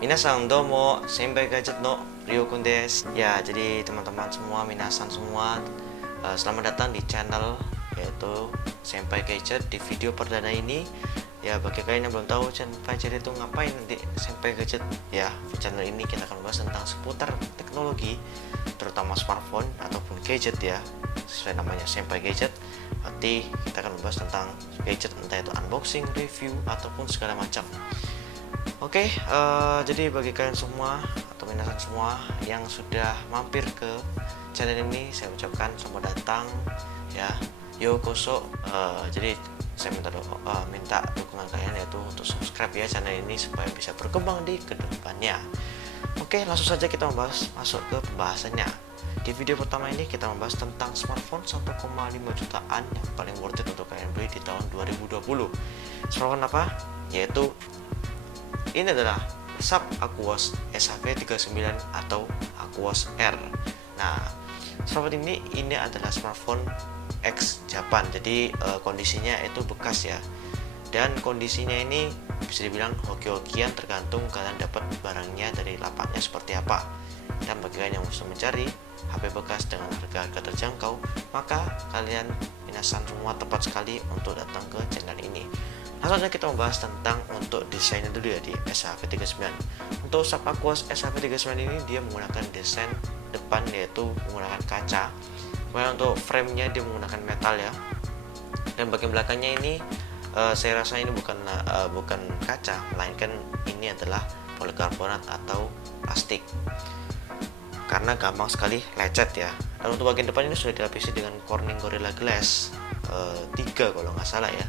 Minasan domo, senpai gadget no Ryokun desu. Ya, jadi teman-teman semua, minasan semua, selamat datang di channel yaitu Senpai Gadget. Di video perdana ini, ya bagi kalian yang belum tahu Senpai Gadget itu ngapain di Senpai Gadget, ya channel ini kita akan bahas tentang seputar teknologi, terutama smartphone ataupun gadget ya. Sesuai namanya Senpai Gadget, berarti kita akan membahas tentang gadget, entah itu unboxing, review ataupun segala macam. Oke, jadi bagi kalian semua atau minasan semua yang sudah mampir ke channel ini, saya ucapkan selamat datang ya, yokoso. Jadi saya minta dukungan kalian yaitu untuk subscribe ya channel ini supaya bisa berkembang di kedepannya. Oke, langsung saja kita masuk ke pembahasannya. Di video pertama ini kita membahas tentang smartphone 1,5 jutaan yang paling worth it untuk kalian beli di tahun 2020. Smartphone apa? Yaitu ini adalah Sharp Aquos SHV39 atau Aquos R. Nah, smartphone ini adalah smartphone X Japan. Jadi kondisinya itu bekas ya. Dan kondisinya ini bisa dibilang hoki-hokian, tergantung kalian dapat barangnya dari lapaknya seperti apa. Dan bagi kalian yang mudah mencari HP bekas dengan harga terjangkau, maka kalian minasan semua tepat sekali untuk datang ke channel ini. Langsung saja kita membahas tentang untuk desainnya dulu ya di SHV39. Untuk Sharp Aquos SHV39 ini dia menggunakan desain depan yaitu menggunakan kaca. Kemudian untuk frame-nya dia menggunakan metal ya. Dan bagian belakangnya ini saya rasa ini bukan kaca, melainkan ini adalah polikarbonat atau plastik. Karena gampang sekali lecet ya. Dan untuk bagian depan ini sudah dilapisi dengan Corning Gorilla Glass 3 kalau nggak salah ya.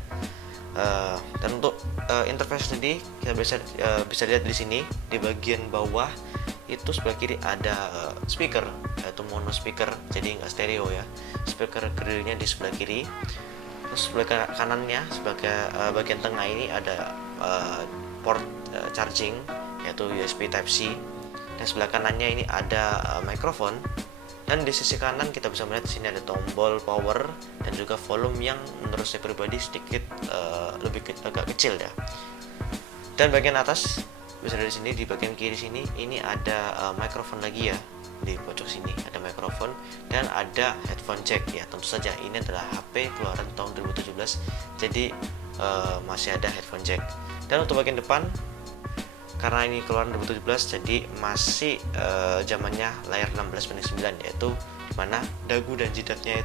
Dan untuk interface sendiri kita bisa lihat di sini di bagian bawah itu sebelah kiri ada speaker yaitu mono speaker, jadi nggak stereo ya. Speaker grillnya di sebelah kiri. Terus sebelah kanannya sebagai bagian tengah ini ada port charging yaitu USB Type C, dan sebelah kanannya ini ada mikrofon. Dan di sisi kanan kita bisa melihat di sini ada tombol power dan juga volume yang menurut saya pribadi sedikit agak kecil ya. Dan bagian atas bisa dari sini di bagian kiri sini ini ada mikrofon lagi ya. Di pojok sini ada mikrofon dan ada headphone jack ya. Tentu saja ini adalah HP keluaran tahun 2017, jadi masih ada headphone jack. Dan untuk bagian depan, karena ini keluaran 2017 jadi masih zamannya layar 16:9, yaitu dimana dagu dan jidatnya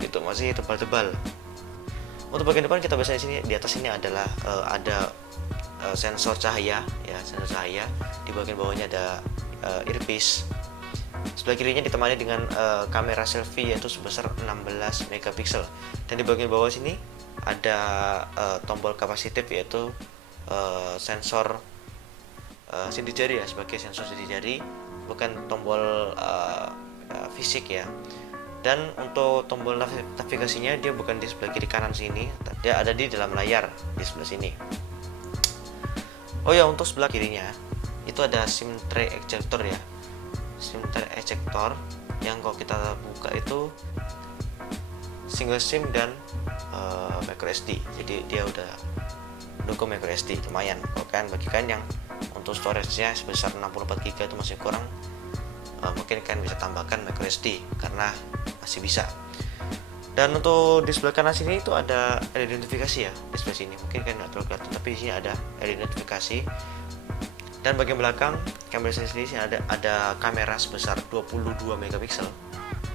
itu masih tebal-tebal. Untuk bagian depan kita bisa di sini, di atas ini adalah ada sensor cahaya ya, sensor cahaya. Di bagian bawahnya ada earpiece. Sebelah kirinya ditemani dengan kamera selfie yaitu sebesar 16 megapiksel. Dan di bagian bawah sini ada tombol kapasitif yaitu sensor sidik jari ya, sebagai sensor sidik jari, bukan tombol fisik ya. Dan untuk tombol navigasinya dia bukan di sebelah kiri kanan sini, dia ada di dalam layar di sebelah sini. Oh ya, untuk sebelah kirinya itu ada SIM tray ejector ya, SIM tray ejector yang kalau kita buka itu single SIM dan micro SD. Jadi dia udah dukung micro SD, lumayan. Kan bagi kalian yang untuk storage-nya sebesar 64 GB itu masih kurang, mungkin kalian bisa tambahkan micro SD karena masih bisa. Dan untuk di sebelah kanan sini itu ada LED notifikasi ya, di sebelah sini mungkin kalian nggak terlalu kelihatan, tapi di sini ada LED notifikasi. Dan bagian belakang kamera sendiri sini ada kamera sebesar 22 megapiksel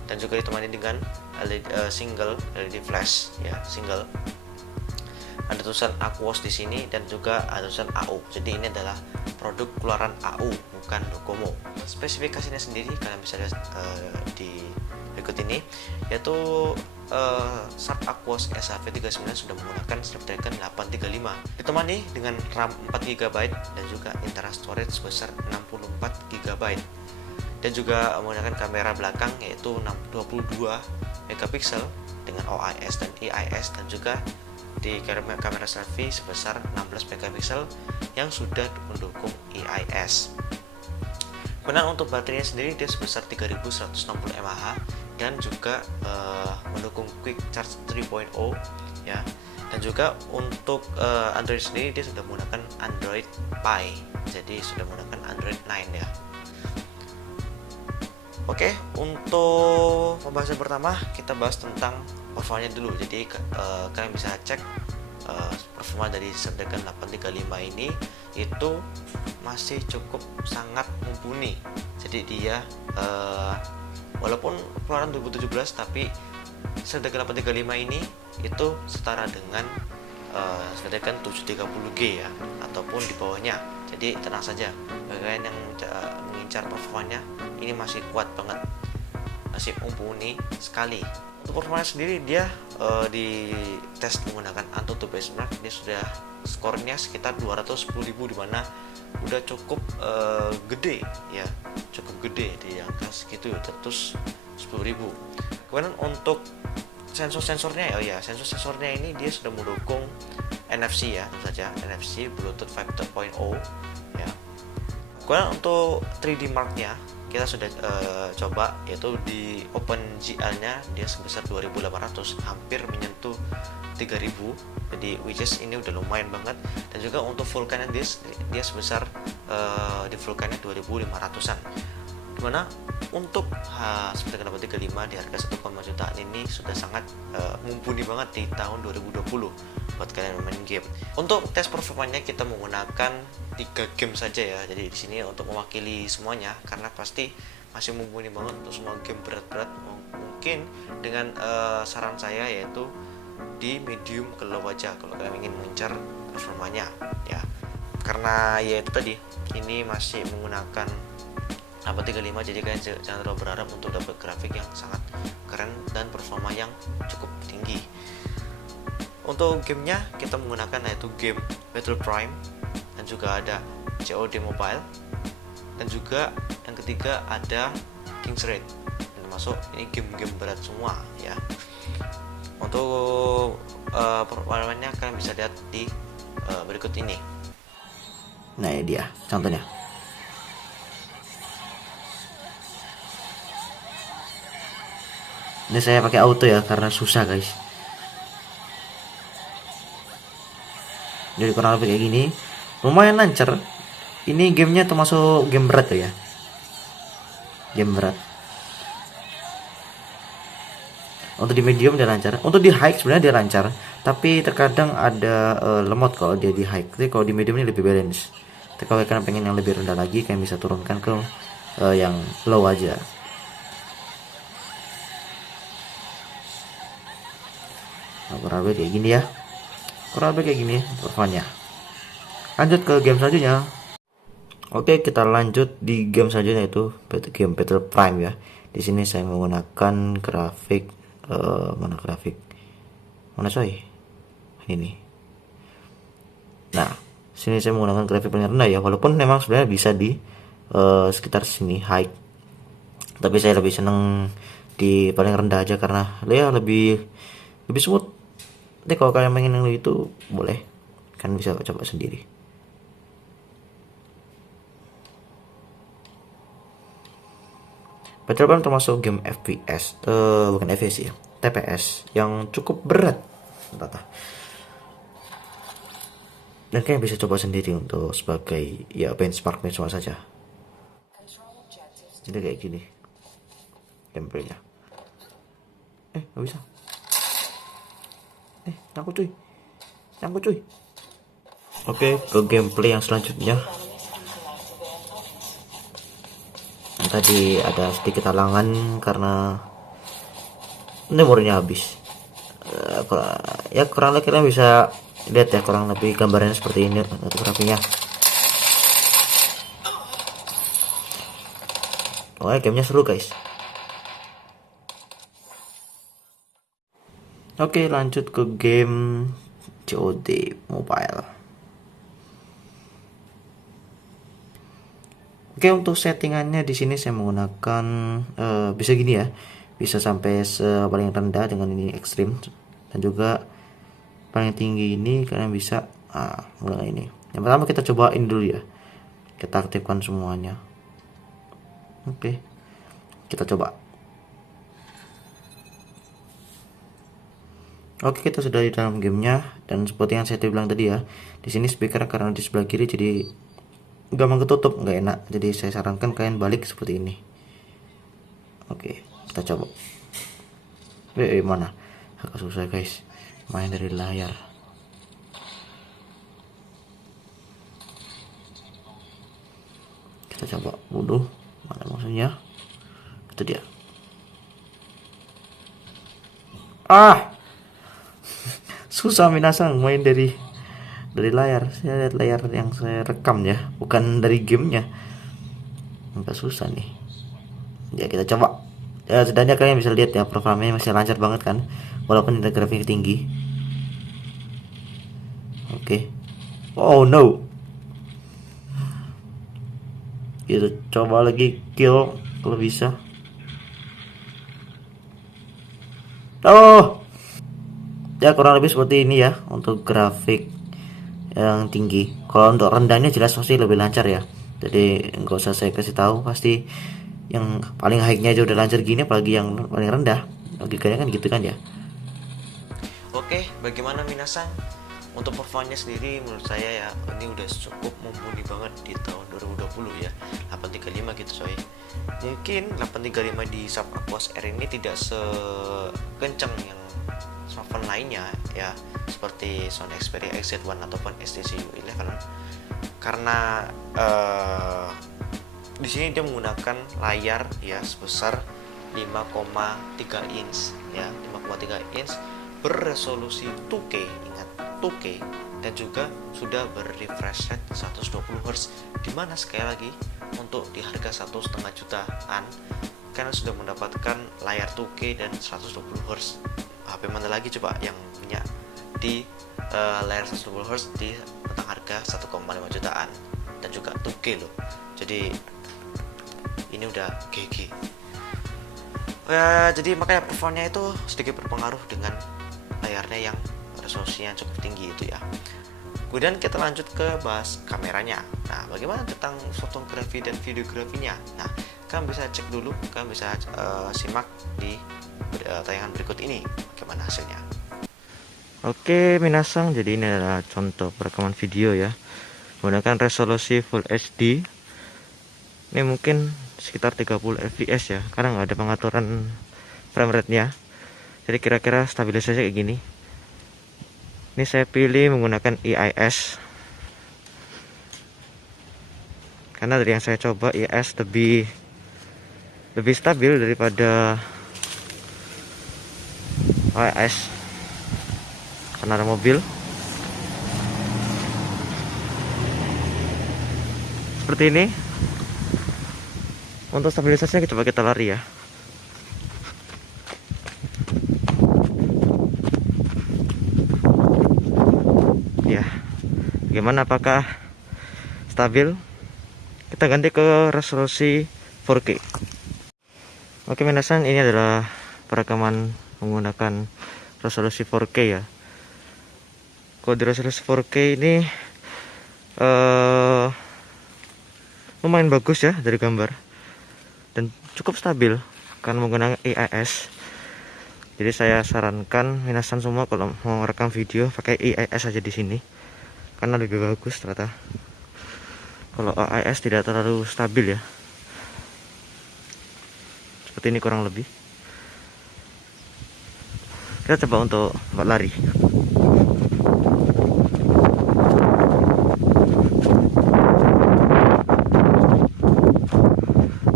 dan juga ditemani dengan LED, single LED flash ya, single. Ada tulisan Aquos di sini dan juga ada tulisan AU. Jadi ini adalah produk keluaran AU, bukan Docomo. Spesifikasinya sendiri kalian bisa lihat di berikut ini, yaitu Sharp Aquos SHV39 sudah menggunakan Snapdragon 835 ditemani dengan RAM 4 GB dan juga internal storage sebesar 64 GB, dan juga menggunakan kamera belakang yaitu 22 megapiksel dengan OIS dan EIS, dan juga di kamera selfie sebesar 16 megapiksel yang sudah mendukung EIS. Kemudian untuk baterainya sendiri dia sebesar 3160 mAh dan juga mendukung Quick Charge 3.0 ya. Dan juga untuk Android sendiri dia sudah menggunakan Android Pie, jadi sudah menggunakan Android 9 ya. Oke, untuk pembahasan pertama kita bahas tentang performanya dulu. Jadi kalian bisa cek performa dari Snapdragon 835 ini itu masih cukup sangat mumpuni. Jadi dia walaupun keluaran 2017 tapi Snapdragon 835 ini itu setara dengan Snapdragon 730G ya, ataupun di bawahnya. Jadi tenang saja, bagi kalian yang mengincar performanya, ini masih kuat banget, masih mumpuni sekali. Untuk performanya sendiri dia di tes menggunakan Antutu Benchmark dia sudah skornya sekitar 210.000, dimana udah cukup gede ya, cukup gede di angka segitu, 210.000. Kemudian untuk sensor-sensornya sensor-sensornya ini dia sudah mendukung NFC ya, tentu saja NFC Bluetooth 5.0 ya. Kemudian untuk 3D marknya kita sudah coba, yaitu di OpenGL-nya dia sebesar 2.800, hampir menyentuh 3.000, jadi which is ini udah lumayan banget. Dan juga untuk Vulkan dia sebesar di Vulkannya 2.500-an, dimana untuk Snapdragon 835 di harga 1, jutaan ini sudah sangat mumpuni banget di tahun 2020 buat kalian main game. Untuk tes performanya kita menggunakan 3 game saja ya. Jadi di sini untuk mewakili semuanya, karena pasti masih mumpuni banget untuk semua game berat-berat. Mungkin dengan saran saya yaitu di medium ke low aja kalau kalian ingin mengincar performanya ya. Karena ya itu tadi, ini masih menggunakan 835, jadi kalian jangan terlalu berharap untuk dapat grafik yang sangat keren dan performa yang cukup tinggi. Untuk gamenya kita menggunakan yaitu game Battle Prime, dan juga ada COD Mobile, dan juga yang ketiga ada King's Raid. Termasuk ini game-game berat semua ya. Untuk performanya kalian bisa lihat di berikut ini. Nah ini dia contohnya. Ini saya pakai auto ya karena susah guys. Jadi kurang lebih kayak gini, lumayan lancar. Ini gamenya termasuk game berat tuh ya, game berat. Untuk di medium dia lancar, untuk di high sebenarnya dia lancar, tapi terkadang ada lemot kalau dia di high. Tapi kalau di medium ini lebih balance. Tapi kalau kalian pengen yang lebih rendah lagi, kalian bisa turunkan ke yang low aja. Nah, kurang lebih kayak gini ya, kurang lebih kayak gini performanya. Lanjut ke game selanjutnya. Oke, kita lanjut di game selanjutnya, yaitu game Battle Prime ya. Di sini saya menggunakan grafik mana coy? Ini. Nah, sini saya menggunakan grafik paling rendah ya, walaupun memang sebenarnya bisa di sekitar sini high. Tapi saya lebih seneng di paling rendah aja karena ya lebih smooth. Nanti kalau kalian pengen yang itu boleh, kan bisa coba sendiri. Battlefield termasuk game FPS, bukan FPS ya, TPS yang cukup berat, dan kalian bisa coba sendiri untuk sebagai ya benchmark saja. Jadi kayak gini gameplaynya. Nggak bisa. Nyangkut cuy. Oke, ke gameplay yang selanjutnya. Tadi ada sedikit halangan karena memorinya habis. Ya kurang lebih kalian bisa lihat ya, kurang lebih gambarnya seperti ini untuk grafiknya. Gamenya seru guys. Oke, lanjut ke game COD Mobile. Oke, untuk settingannya di sini saya menggunakan bisa gini ya, bisa sampai paling rendah dengan ini ekstrim, dan juga paling tinggi ini kalian bisa mulai ini. Yang pertama kita cobain dulu ya, kita aktifkan semuanya. Oke, kita coba. Oke, kita sudah di dalam gamenya, dan seperti yang saya bilang tadi ya, di sini speaker karena di sebelah kiri jadi gampang ketutup, nggak enak. Jadi saya sarankan kalian balik seperti ini. Oke, kita coba. Mana? Agak susah guys, main dari layar. Kita coba. Waduh, mana maksudnya? Itu dia. Ah, susah minasang main dari layar. Saya lihat layar yang saya rekam ya, bukan dari gamenya. Agak susah nih. Ya kita coba. Ya setidaknya kalian bisa lihat ya, performanya masih lancar banget kan, walaupun kita grafik tinggi. Oke. Oh no. Kita coba lagi kill kalau bisa. Oh, ya kurang lebih seperti ini ya untuk grafik yang tinggi. Kalau untuk rendahnya jelas pasti lebih lancar ya. Jadi nggak usah saya kasih tahu, pasti yang paling high-nya aja udah lancar gini, apalagi yang paling rendah. Logikanya kan gitu kan ya. Oke, bagaimana minasan? Untuk performanya sendiri menurut saya ya ini udah cukup mumpuni banget di tahun 2020 ya. 835 gitu coy. Mungkin 835 di Sub Aquos R ini tidak sekencang yang smartphone lainnya ya, seperti Sony Xperia XZ1 ataupun HTC U11, karena di sini dia menggunakan layar ya sebesar 5,3 inch ya, 5,3 inch berresolusi 2K, ingat 2K, dan juga sudah berrefresh rate 120 Hz, dimana sekali lagi untuk di harga 1,5 jutaan kalian sudah mendapatkan layar 2K dan 120 Hz. HP mana lagi coba yang punya di layar 120 Hz di rentang harga 1,5 jutaan dan juga 2K loh. Jadi ini udah GG ya. Jadi makanya performanya itu sedikit berpengaruh dengan layarnya yang resolusinya cukup tinggi itu ya. Kemudian kita lanjut ke bahas kameranya. Nah, bagaimana tentang fotografi dan videografinya? Nah, kalian bisa cek dulu, kalian bisa simak di tayangan berikut ini bagaimana hasilnya. Oke, minasang, jadi ini adalah contoh perekaman video ya, menggunakan resolusi Full HD. Ini mungkin sekitar 30 fps ya, karena nggak ada pengaturan frame rate nya, jadi kira-kira stabilisasi kayak gini. Ini saya pilih menggunakan IIS karena dari yang saya coba IIS lebih stabil daripada AIS karena ada mobil. Seperti ini. Untuk stabilisasinya coba kita lari ya. Ya, bagaimana, apakah stabil? Kita ganti ke resolusi 4K. Oke minasan, ini adalah perekaman menggunakan resolusi 4K ya. Kalau di resolusi 4K ini lumayan bagus ya dari gambar dan cukup stabil karena menggunakan IIS. Jadi saya sarankan minasan semua kalau mau rekam video pakai IIS aja di sini karena lebih bagus ternyata. Kalau AIS tidak terlalu stabil ya. Seperti ini kurang lebih. Kita coba untuk lari.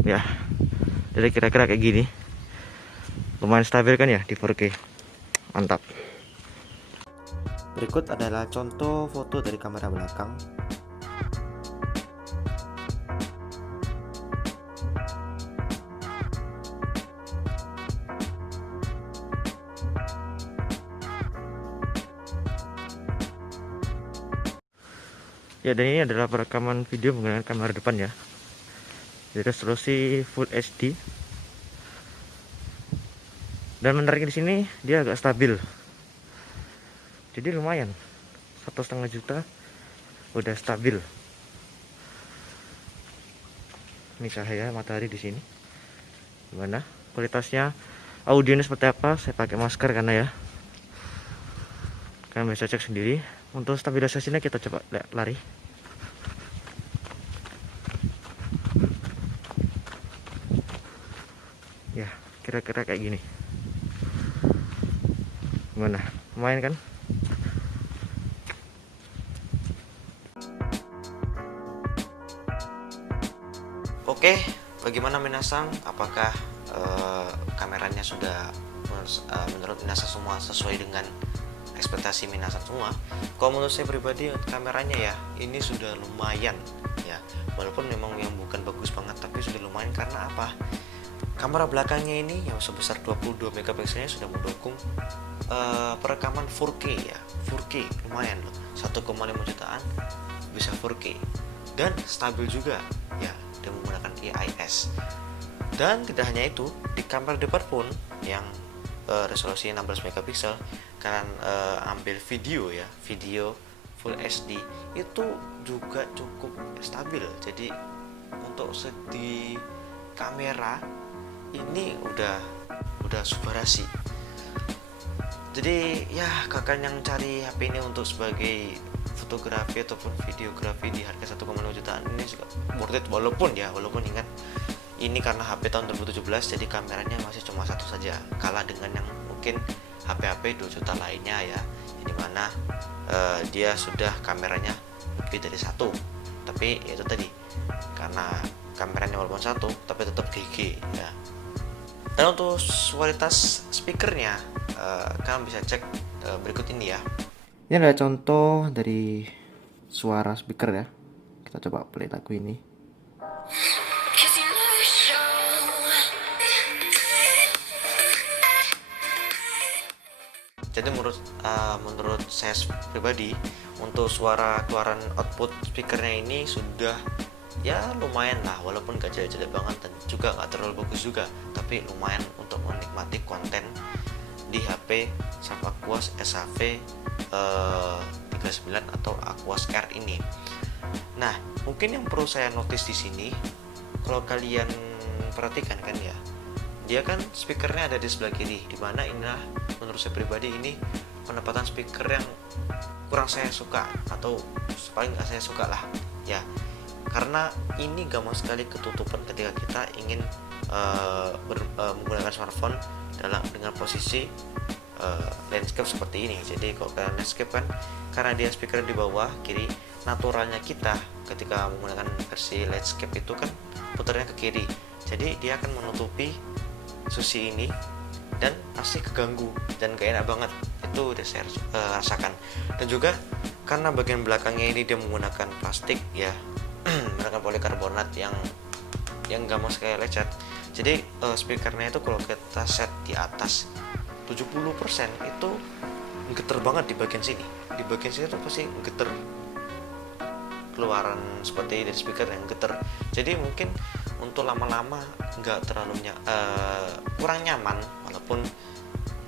Ya, jadi kira-kira kayak gini. Lumayan stabil kan ya di 4K. Mantap. Berikut adalah contoh foto dari kamera belakang. Ya, dan ini adalah perekaman video menggunakan kamera depan ya. Jadi resolusi Full HD. Dan menariknya di sini dia agak stabil. Jadi lumayan, 1,5 juta udah stabil. Ini cahaya matahari di sini. Gimana kualitasnya? Audionya seperti apa? Saya pakai masker karena ya Kalian bisa cek sendiri. Untuk stabilisasinya kita coba lari. Ya, kira-kira kayak gini. Gimana? Lumayan kan? Oke, bagaimana Minasang? Apakah kameranya sudah menurut Minasang semua sesuai dengan ekspektasi Minasang semua? Kalau menurut saya pribadi kameranya ya ini sudah lumayan ya, walaupun memang yang bukan bagus banget tapi sudah lumayan. Karena apa? Kamera belakangnya ini yang sebesar 22 megapikselnya sudah mendukung perekaman 4K ya. 4K lumayan loh, 1,5 jutaan bisa 4K dan stabil juga ya, dia menggunakan EIS. Dan tidak hanya itu, di kamera depan pun yang resolusi 16 megapiksel, kalian ambil video ya, video Full HD itu juga cukup stabil. Jadi untuk segi kamera ini udah subarasi. Jadi ya kakak yang cari HP ini untuk sebagai fotografi ataupun videografi di harga 1,5 jutaan ini juga worth it, walaupun ingat ini karena HP tahun 2017 jadi kameranya masih cuma satu saja, kalah dengan yang mungkin HP-HP 2 juta lainnya ya, yang dimana dia sudah kameranya lebih dari satu. Tapi itu tadi karena kameranya walaupun satu tapi tetap GG ya. Dan untuk kualitas speakernya kalian bisa cek berikut ini ya. Ini adalah contoh dari suara speaker ya. Kita coba play lagu ini. Jadi menurut saya pribadi untuk suara keluaran output speakernya ini sudah ya lumayan lah, walaupun gak jelek-jelek banget dan juga gak terlalu bagus juga, tapi lumayan untuk menikmati konten di HP Sharp Aquos SAV 39 atau Aquos R ini. Nah, mungkin yang perlu saya notice di sini, kalau kalian perhatikan kan ya, dia kan speakernya ada di sebelah kiri, dimana inilah menurut saya pribadi ini penempatan speaker yang kurang saya suka, atau paling gak saya suka lah ya, karena ini gampang sekali ketutupan ketika kita ingin menggunakan smartphone dengan posisi landscape seperti ini. Jadi kalau kalian landscape kan karena dia speaker di bawah kiri, naturalnya kita ketika menggunakan versi landscape itu kan putarnya ke kiri, jadi dia akan menutupi susi ini dan pasti keganggu dan gak enak banget. Itu udah saya rasakan. Dan juga karena bagian belakangnya ini dia menggunakan plastik ya, menggunakan polikarbonat yang gampang sekali lecet. Jadi speakernya itu kalau kita set di atas 70% itu geter banget di bagian sini. Di bagian sini tuh pasti geter, keluaran seperti dari speaker yang geter. Jadi mungkin untuk lama-lama nggak terlalu kurang nyaman, walaupun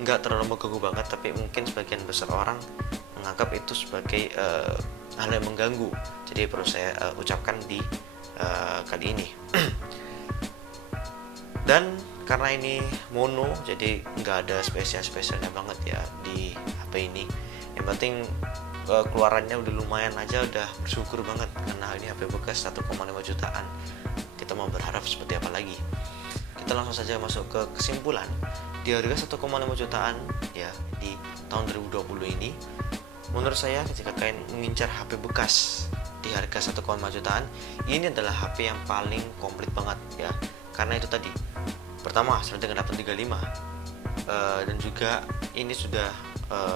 nggak terlalu mengganggu banget, tapi mungkin sebagian besar orang menganggap itu sebagai hal yang mengganggu. Jadi perlu saya ucapkan di kali ini. Dan karena ini mono, jadi nggak ada spesialnya banget ya di HP ini. Yang penting keluarannya udah lumayan aja, udah bersyukur banget karena ini HP bekas 1,5 jutaan. Kita mau berharap seperti apa lagi? Kita langsung saja masuk ke kesimpulan. Di harga 1,5 jutaan ya di tahun 2020 ini, menurut saya ketika kalian mengincar HP bekas di harga 1,5 jutaan, ini adalah HP yang paling komplit banget ya. Karena itu tadi, pertama Snapdragon 835 dan juga ini sudah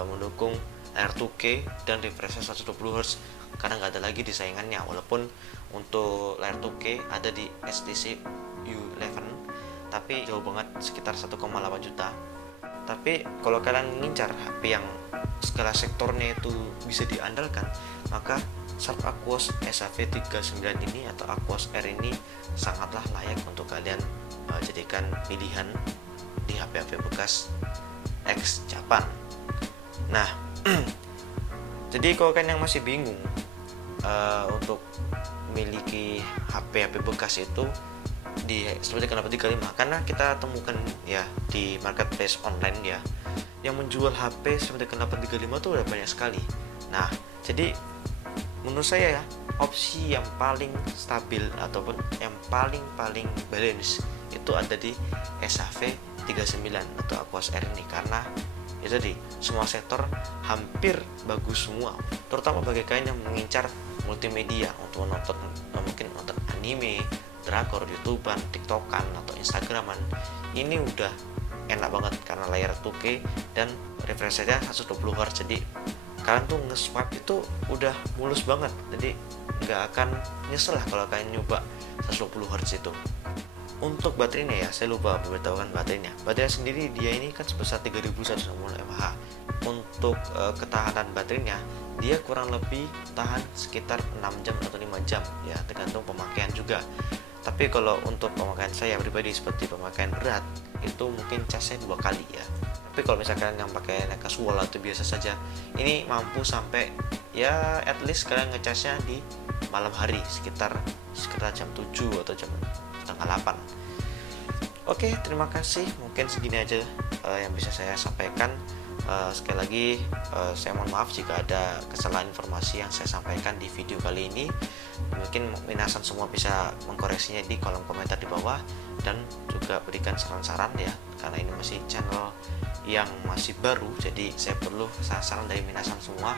mendukung layar 2K dan refresh 120 Hz, karena nggak ada lagi di saingannya. Walaupun untuk layar 2K ada di HTC U11, tapi jauh banget, sekitar 1,8 juta. Tapi kalau kalian mengincar HP yang segala sektornya itu bisa diandalkan, maka Sharp Aquos SAV 39 ini atau Aquos R ini sangatlah layak untuk kalian jadikan pilihan di HP-HP bekas X Japan. Nah, jadi kalau kalian yang masih bingung untuk memiliki HP-HP bekas itu di seperti kenapa 35, karena kita temukan ya di marketplace online ya, yang menjual HP Snapdragon 835 tuh udah banyak sekali. Nah, jadi menurut saya ya, opsi yang paling stabil ataupun yang paling balance itu ada di SHV 39 atau Aquos R ini, karena itu tadi semua sektor hampir bagus semua, terutama bagi kalian yang mengincar multimedia untuk menonton mungkin nonton anime, drakor, youtuber, tiktokan atau instagraman. Ini udah enak banget karena layar 2K dan refresh rate-nya 120 Hz. Jadi kalian tuh nge-swipe itu udah mulus banget, jadi nggak akan nyesel lah kalau kalian nyoba 120 Hz itu. Untuk baterainya ya, saya lupa memberitahukan baterainya. Baterai sendiri dia ini kan sebesar 3160 mAh. Untuk ketahanan baterainya, dia kurang lebih tahan sekitar 6 jam atau 5 jam ya, tergantung pemakaian juga. Tapi kalau untuk pemakaian saya pribadi seperti pemakaian berat, itu mungkin casnya 2 kali ya. Tapi kalau misalkan yang pakai casual atau biasa saja, ini mampu sampai ya at least kalian ngecasnya di malam hari sekitar jam 7 atau jam setengah 8. Oke, terima kasih, mungkin segini aja yang bisa saya sampaikan. Sekali lagi saya mohon maaf jika ada kesalahan informasi yang saya sampaikan di video kali ini. Mungkin minasan semua bisa mengkoreksinya di kolom komentar di bawah, dan juga berikan saran-saran ya, karena ini masih channel yang masih baru, jadi saya perlu saran dari minasan semua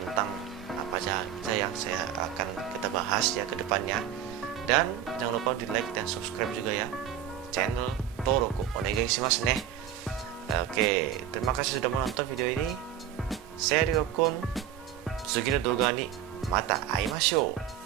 tentang apa aja yang saya akan kita bahas ya ke depannya. Dan jangan lupa di like dan subscribe juga ya channel Toroku onegai shimasu ne. Oke, terima kasih sudah menonton video ini. Saya Ryokun, 次の動画にまた会いましょう。